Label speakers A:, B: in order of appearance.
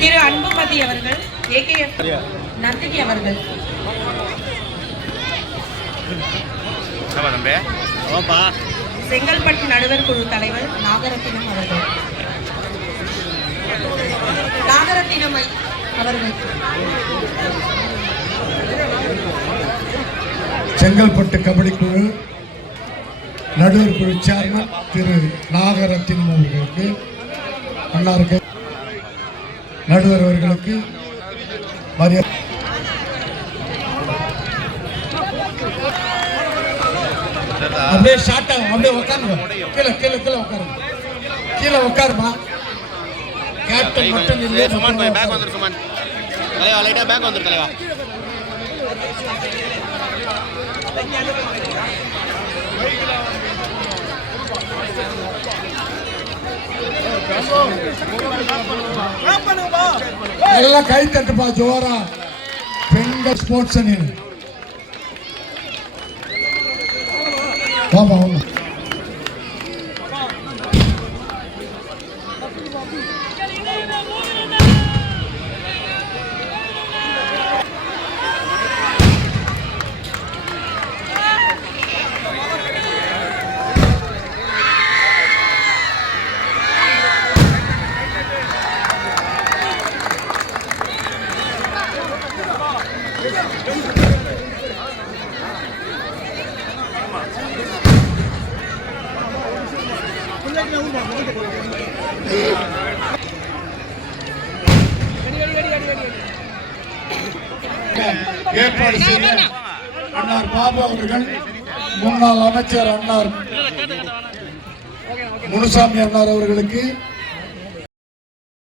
A: திரு அன்புமதி அவர்கள் ஏகேஎஃப் நந்தினி அவர்கள். செங்கல்பட்டு நடுவர் குழு தலைவர் நாகரத்தினம் அவர்கள். நாகரத்தினம் அவர்கள்.
B: செங்கல்பட்டு கபடி குழு நடுவர் குழு சேர்மன் திரு நாகரத்தினம் அவர்களுக்கு அன்னாருக்கு நடுவர் அவர்களுக்கு மரியாதை. அப்படியே ஷார்ட் ஆகும் அப்படியே உட்காருங்க கீழே கீழே கீழே உட்காருங்க கீழே உட்காருமா கேப்டன் மட்டும் இல்லை
C: சுமன் போய் பேக் வந்துரு சுமன். தலைவா லைட்டா பேக் வந்துரு தலைவா.
B: எல்லாம் கை தட்டுப்பா ஜோரா. பெண்கள் ஸ்போர்ட்ஸ் அணி. வாமா வாமா ஏற்பாடு செய்ய அண்ணார் பாபு அவர்கள் முன்னாள் அமைச்சர் அண்ணார் முனுசாமி அண்ணார் அவர்களுக்கு